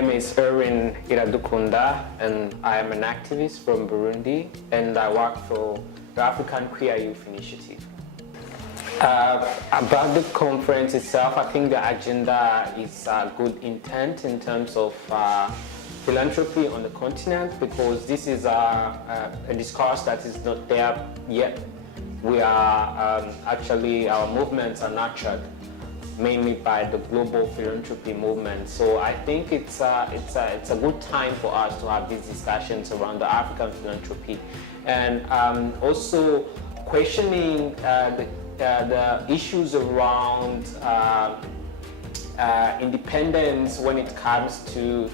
name is Irwin Iradukunda, and I am an activist from Burundi, and I work for the African Queer Youth Initiative. About the conference itself, I think the agenda is a good intent in terms of philanthropy on the continent, because this is a discourse that is not there yet. We are actually, our movements are nurtured mainly by the global philanthropy movement. So I think it's a good time for us to have these discussions around the African philanthropy, and also questioning the issues around independence when it comes to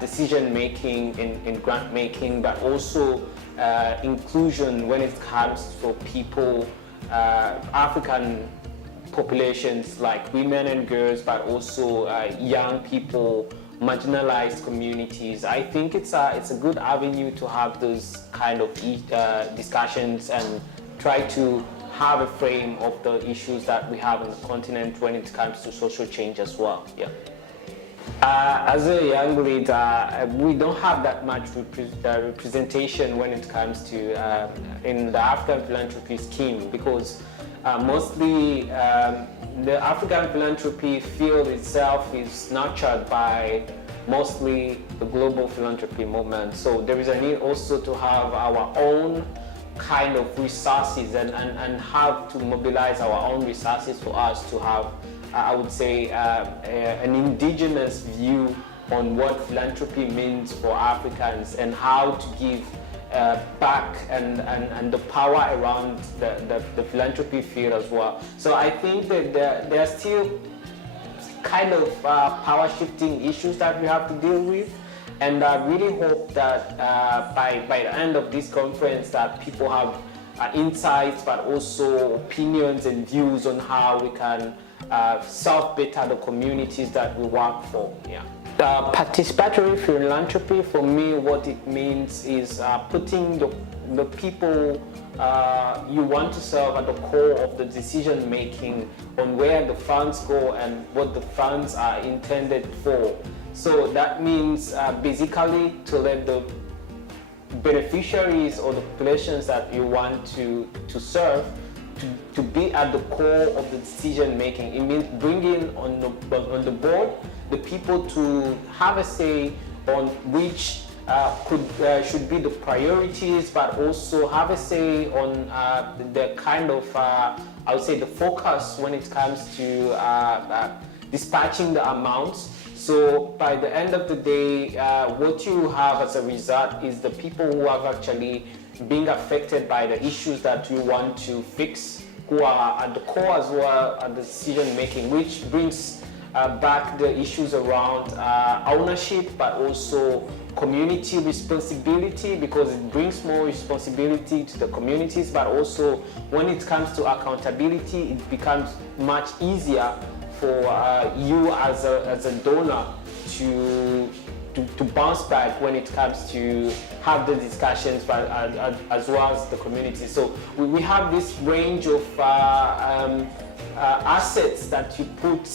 decision making in grant making, but also inclusion when it comes to people, African populations like women and girls, but also young people, marginalized communities. I think it's a good avenue to have those kind of discussions and try to have a frame of the issues that we have on the continent when it comes to social change as well. Yeah. As a young leader, we don't have that much representation when it comes to in the African philanthropy scheme, because mostly the African philanthropy field itself is nurtured by mostly the global philanthropy movement. So there is a need also to have our own kind of resources and have to mobilize our own resources for us to have, I would say, an indigenous view on what philanthropy means for Africans and how to give back and the power around the philanthropy field as well. So I think that there are still kind of power shifting issues that we have to deal with. And I really hope that by the end of this conference that people have insights, but also opinions and views on how we can serve better the communities that we work for. Yeah. Participatory philanthropy, for me, what it means is putting the people you want to serve at the core of the decision making on where the funds go and what the funds are intended for. So that means basically to let the beneficiaries or the populations that you want to serve to be at the core of the decision making. It means bringing on the board the people to have a say on which should be the priorities, but also have a say on the kind of, I would say, the focus when it comes to dispatching the amounts. So by the end of the day, what you have as a result is the people who have actually been affected by the issues that you want to fix, who are at the core as well at the decision making, which brings back the issues around ownership, but also community responsibility, because it brings more responsibility to the communities. But also when it comes to accountability, it becomes much easier for you as a donor to bounce back when it comes to have the discussions, but as well as the community. So we have this range of assets that you put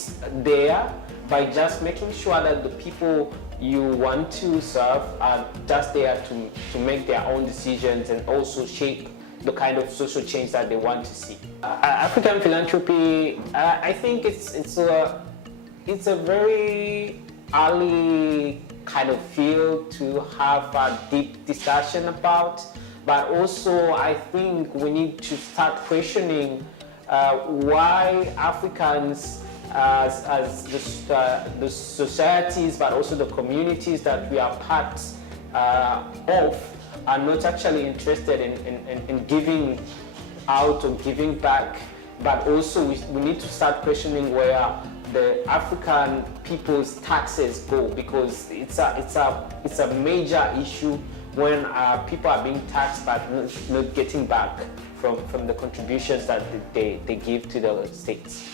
there by just making sure that the people you want to serve are just there to make their own decisions and also shape the kind of social change that they want to see. African philanthropy, I think it's a very early kind of field to have a deep discussion about, but also I think we need to start questioning why Africans as the societies, but also the communities that we are part of, are not actually interested in giving out or giving back. But also we need to start questioning where the African people's taxes go, because it's a major issue when people are being taxed but not getting back from the contributions that they give to the states.